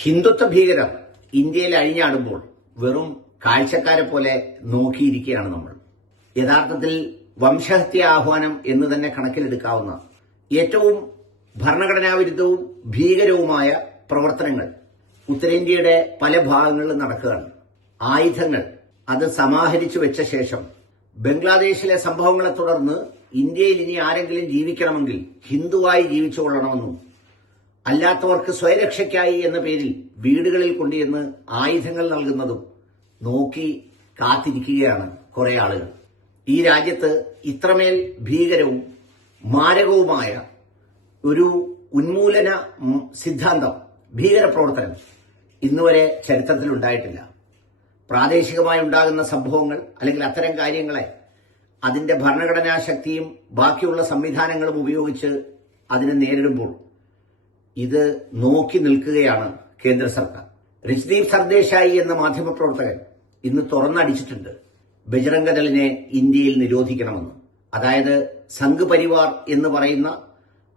ഹിന്ദുത്വ ഭീകരർ ഇന്ത്യയിൽ അഴിഞ്ഞാടുമ്പോൾ വെറും കാഴ്ചക്കാരെ പോലെ നോക്കിയിരിക്കുകയാണ് നമ്മൾ. യഥാർത്ഥത്തിൽ വംശഹത്യ ആഹ്വാനം എന്ന് തന്നെ കണക്കിലെടുക്കാവുന്ന ഏറ്റവും ഭരണഘടനാവിരുദ്ധവും ഭീകരവുമായ പ്രവർത്തനങ്ങൾ ഉത്തരേന്ത്യയുടെ പല ഭാഗങ്ങളിലും നടക്കുകയാണ്. ആയുധങ്ങൾ അത് സമാഹരിച്ചു വെച്ച ശേഷം ബംഗ്ലാദേശിലെ സംഭവങ്ങളെ തുടർന്ന് ഇന്ത്യയിൽ ഇനി ആരെങ്കിലും ജീവിക്കണമെങ്കിൽ ഹിന്ദുവായി ജീവിച്ചുകൊള്ളണമെന്നും അല്ലാത്തവർക്ക് സ്വയരക്ഷയ്ക്കായി എന്ന പേരിൽ വീടുകളിൽ കൊണ്ടുവന്ന് ആയുധങ്ങൾ നൽകുന്നതും നോക്കി കാത്തിരിക്കുകയാണ് കുറെ ആളുകൾ. ഈ രാജ്യത്ത് ഇത്രമേൽ ഭീകരവും മാരകവുമായ ഒരു ഉന്മൂലന സിദ്ധാന്തം, ഭീകരപ്രവർത്തനം ഇന്നുവരെ ചരിത്രത്തിൽ ഉണ്ടായിട്ടില്ല. പ്രാദേശികമായി ഉണ്ടാകുന്ന സംഭവങ്ങൾ അല്ലെങ്കിൽ അത്തരം കാര്യങ്ങളെ അതിന്റെ ഭരണഘടനാ ശക്തിയും ബാക്കിയുള്ള സംവിധാനങ്ങളും ഉപയോഗിച്ച് അതിനെ നേരിടുമ്പോൾ ഇത് നോക്കി നിൽക്കുകയാണ് കേന്ദ്ര സർക്കാർ. രജ്ദീപ് സർദേശായി എന്ന മാധ്യമപ്രവർത്തകൻ ഇന്ന് തുറന്നടിച്ചിട്ടുണ്ട് ബജ്റംഗദളിനെ ഇന്ത്യയിൽ നിരോധിക്കണമെന്ന്. അതായത് സംഘ് പരിവാർ എന്ന് പറയുന്ന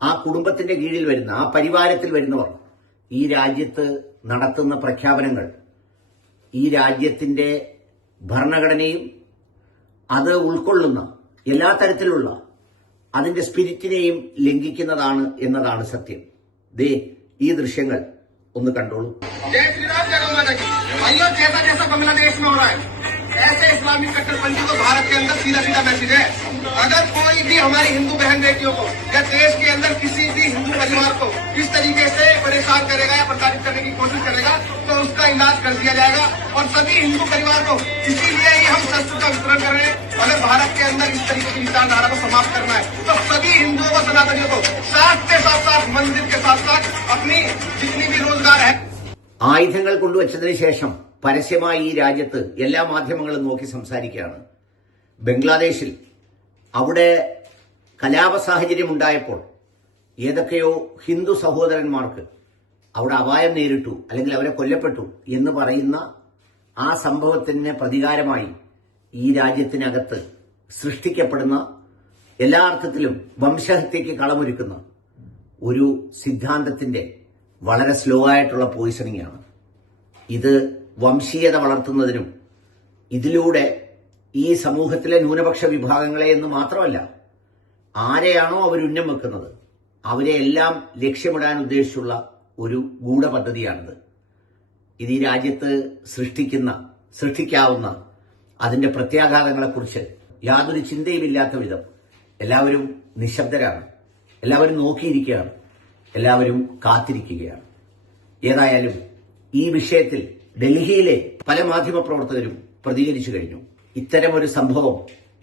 ആ കുടുംബത്തിന്റെ കീഴിൽ വരുന്ന, ആ പരിവാരത്തിൽ വരുന്നവർ ഈ രാജ്യത്ത് നടത്തുന്ന പ്രഖ്യാപനങ്ങൾ ഈ രാജ്യത്തിന്റെ ഭരണഘടനയും അത് ഉൾക്കൊള്ളുന്ന എല്ലാ തരത്തിലുള്ള അതിന്റെ സ്പിരിറ്റിനെയും ലംഘിക്കുന്നതാണ് എന്നതാണ് സത്യം. ദേ ഈ ദൃശ്യങ്ങൾ ഒന്ന് കണ്ടോളൂ. ऐसे इस्लामिक कट्टरपंथी को भारत के अंदर सीधा सीधा मैसेज है। अगर कोई भी हमारी हिंदू बहन बेटियों को या देश के अंदर किसी भी हिंदू परिवार को इस तरीके से परेशान करेगा या प्रताड़ित करने की कोशिश करेगा तो उसका इलाज कर दिया जाएगा। और सभी हिंदू परिवार को इसीलिए ही हम शस्त्र का वितरण कर रहे हैं। अगर भारत के अंदर इस तरीके की विचारधारा को समाप्त करना है तो सभी हिंदुओं को, सनातनियों को साथ के साथ साथ मंदिर के साथ साथ अपनी जितनी भी रोजगार है ആയുധങ്ങൾ കൊണ്ടുവച്ചതിന് ശേഷം പരസ്യമായി ഈ രാജ്യത്ത് എല്ലാ മാധ്യമങ്ങളും നോക്കി സംസാരിക്കുകയാണ്. ബംഗ്ലാദേശിൽ അവിടെ കലാപ സാഹചര്യം ഉണ്ടായപ്പോൾ ഏതൊക്കെയോ ഹിന്ദു സഹോദരന്മാർക്ക് അവിടെ അപായം നേരിട്ടു അല്ലെങ്കിൽ അവരെ കൊല്ലപ്പെട്ടു എന്ന് പറയുന്ന ആ സംഭവത്തിന് പ്രതികാരമായി ഈ രാജ്യത്തിനകത്ത് സൃഷ്ടിക്കപ്പെടുന്ന എല്ലാ അർത്ഥത്തിലും വംശഹത്യയ്ക്ക് കളമൊരുക്കുന്ന ഒരു സിദ്ധാന്തത്തിന്റെ വളരെ സ്ലോ ആയിട്ടുള്ള പോയിസണിംഗ് ആണ് ഇത്. വംശീയത വളർത്തുന്നതിനും ഇതിലൂടെ ഈ സമൂഹത്തിലെ ന്യൂനപക്ഷ വിഭാഗങ്ങളെ എന്ന് മാത്രമല്ല ആരെയാണോ അവർ ഉന്നം വെക്കുന്നത് അവരെ എല്ലാം ലക്ഷ്യമിടാൻ ഉദ്ദേശിച്ചുള്ള ഒരു ഗൂഢപദ്ധതിയാണിത്. ഇത് ഈ രാജ്യത്ത് സൃഷ്ടിക്കാവുന്ന അതിന്റെ പ്രത്യാഘാതങ്ങളെക്കുറിച്ച് യാതൊരു ചിന്തയുമില്ലാത്ത വിധം എല്ലാവരും നിശബ്ദരാണ്, എല്ലാവരും നോക്കിയിരിക്കുകയാണ്, എല്ലാവരും കാത്തിരിക്കുകയാണ്. ഏതായാലും ഈ വിഷയത്തിൽ ഡൽഹിയിലെ പല മാധ്യമപ്രവർത്തകരും പ്രതികരിച്ചു കഴിഞ്ഞു. ഇത്തരമൊരു സംഭവം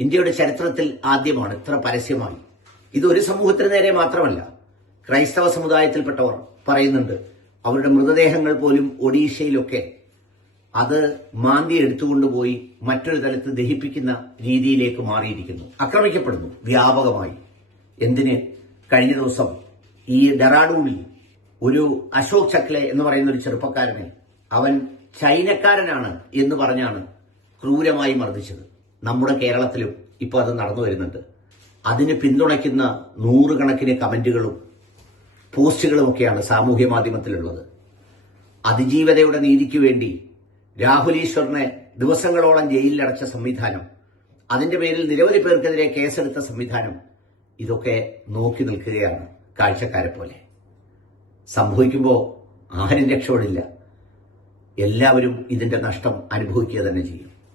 ഇന്ത്യയുടെ ചരിത്രത്തിൽ ആദ്യമാണ് ഇത്ര പരസ്യമായി. ഇത് ഒരു സമൂഹത്തിന് നേരെ മാത്രമല്ല, ക്രൈസ്തവ സമുദായത്തിൽപ്പെട്ടവർ പറയുന്നുണ്ട് അവരുടെ മൃതദേഹങ്ങൾ പോലും ഒഡീഷയിലൊക്കെ അത് മാന്തി എടുത്തുകൊണ്ടുപോയി മറ്റൊരു തലത്ത് ദഹിപ്പിക്കുന്ന രീതിയിലേക്ക് മാറിയിരിക്കുന്നു. ആക്രമിക്കപ്പെടുന്നു വ്യാപകമായി. എന്തിന്? കഴിഞ്ഞ ദിവസം ഈ ഡെറാഡൂണിൽ ഒരു അശോക് ചക്ലെ എന്ന് പറയുന്ന ഒരു ചെറുപ്പക്കാരനെ അവൻ ചൈനക്കാരനാണ് എന്ന് പറഞ്ഞാണ് ക്രൂരമായി മർദ്ദിച്ചത്. നമ്മുടെ കേരളത്തിലും ഇപ്പോൾ അത് നടന്നു വരുന്നുണ്ട്. അതിന് പിന്തുണയ്ക്കുന്ന നൂറുകണക്കിന് കമന്റുകളും പോസ്റ്റുകളുമൊക്കെയാണ് സാമൂഹ്യ മാധ്യമത്തിലുള്ളത്. അതിജീവതയുടെ നീതിക്ക് വേണ്ടി രാഹുൽ ഈശ്വറിനെ ദിവസങ്ങളോളം ജയിലിലടച്ച സംവിധാനം, അതിന്റെ പേരിൽ നിരവധി പേർക്കെതിരെ കേസെടുത്ത സംവിധാനം, ഇതൊക്കെ നോക്കി നിൽക്കുകയാണ് കാഴ്ചക്കാരെ പോലെ. സംഭവിക്കുമ്പോൾ ആരും രക്ഷപ്പെടില്ല. എല്ലാവരും ഇതിന്റെ നഷ്ടം അനുഭവിക്കുക തന്നെ ചെയ്യും.